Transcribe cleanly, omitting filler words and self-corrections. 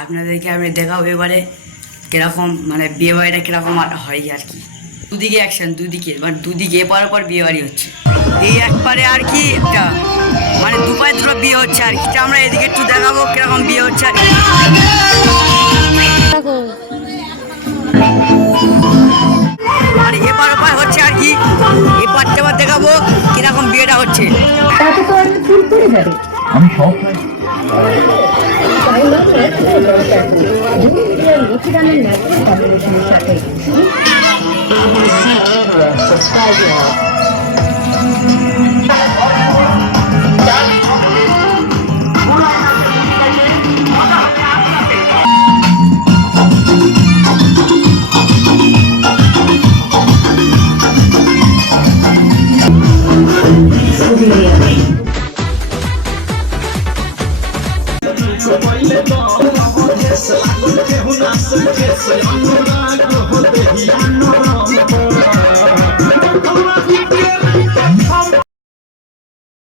আপনাদেরকে আমি দেখাবো এবারে কিরকম মানে বিয়ে বাড়িটা কিরকম হয় আর কি। দুদিকে অ্যাকশন, দুদিকে মানে দুদিকে এপার ওপর বিয়ে বাড়ি হচ্ছে, এই একবারে আর কি একটা মানে দুপায়ে দুটো বিয়ে হচ্ছে আর কি। আমরা এদিকে একটু দেখাবো কিরকম বিয়ে হচ্ছে আর কি। মানে এপার ওপার হচ্ছে আর কি, এপার তেপার দেখাবো কিরকম বিয়েটা হচ্ছে। তাতে তো আমি ফুল পড়ে যাবে। আমি সব লক্ষ্মীদানের ন্যাচারাল কম্বিনেশনের সাথে Yes, I'm